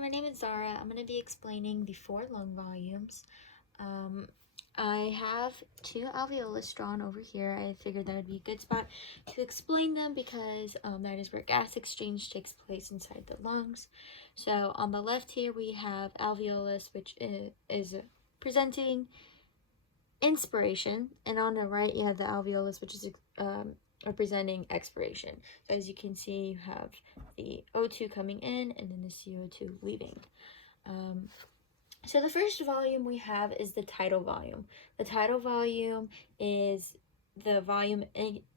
my name is Zara. I'm going to be explaining the 4 lung volumes. I have 2 alveolus drawn over here. I figured that would be a good spot to explain them because that is where gas exchange takes place inside the lungs. So on the left here we have alveolus, which is presenting inspiration, and on the right you have the alveolus, which is representing expiration. So as you can see, you have the O2 coming in and then the CO2 leaving. So the first volume we have is the tidal volume. The tidal volume is the volume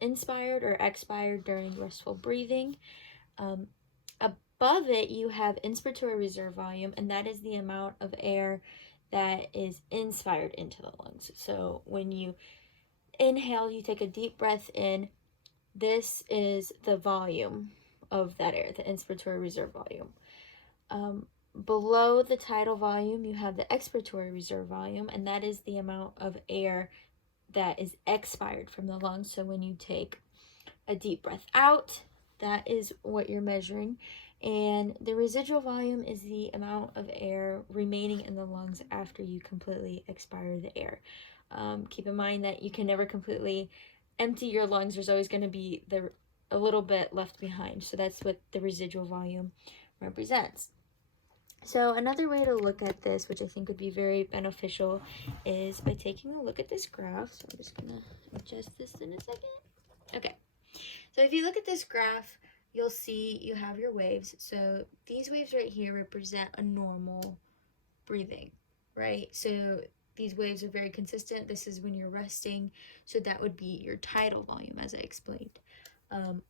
inspired or expired during restful breathing. Above it, you have inspiratory reserve volume, and that is the amount of air that is inspired into the lungs. So when you inhale, you take a deep breath in. This is the volume of that air, the inspiratory reserve volume. Below the tidal volume, you have the expiratory reserve volume, and that is the amount of air that is expired from the lungs. So when you take a deep breath out, that is what you're measuring. And the residual volume is the amount of air remaining in the lungs after you completely expire the air. Keep in mind that you can never completely empty your lungs. There's always going to be a little bit left behind. So that's what the residual volume represents. So another way to look at this, which I think would be very beneficial, is by taking a look at this graph. So I'm just going to adjust this in a second. Okay. So if you look at this graph, you'll see you have your waves. So these waves right here represent a normal breathing, right? So these waves are very consistent. This is when you're resting. So that would be your tidal volume, as I explained.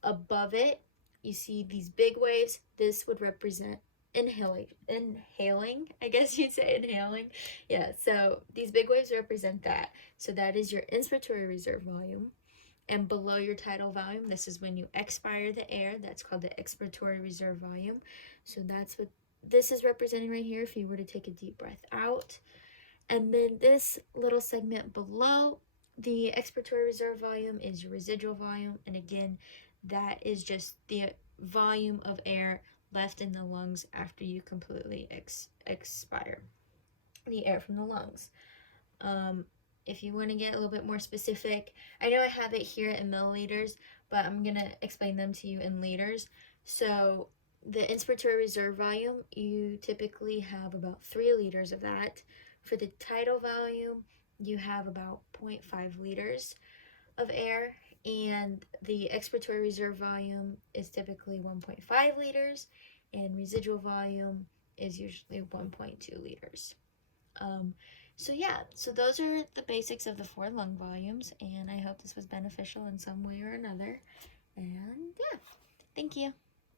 Above it, you see these big waves. This would represent inhaling, I guess you'd say inhaling. Yeah, so these big waves represent that. So that is your inspiratory reserve volume. And below your tidal volume, this is when you expire the air. That's called the expiratory reserve volume. So that's what this is representing right here if you were to take a deep breath out. And then this little segment below the expiratory reserve volume is your residual volume. And again, that is just the volume of air left in the lungs after you completely expire the air from the lungs. If you want to get a little bit more specific, I know I have it here in milliliters, but I'm going to explain them to you in liters. So the inspiratory reserve volume, you typically have about 3 liters of that. For the tidal volume, you have about 0.5 liters of air, and the expiratory reserve volume is typically 1.5 liters, and residual volume is usually 1.2 liters. So yeah, so those are the basics of the 4 lung volumes, and I hope this was beneficial in some way or another. And yeah, thank you.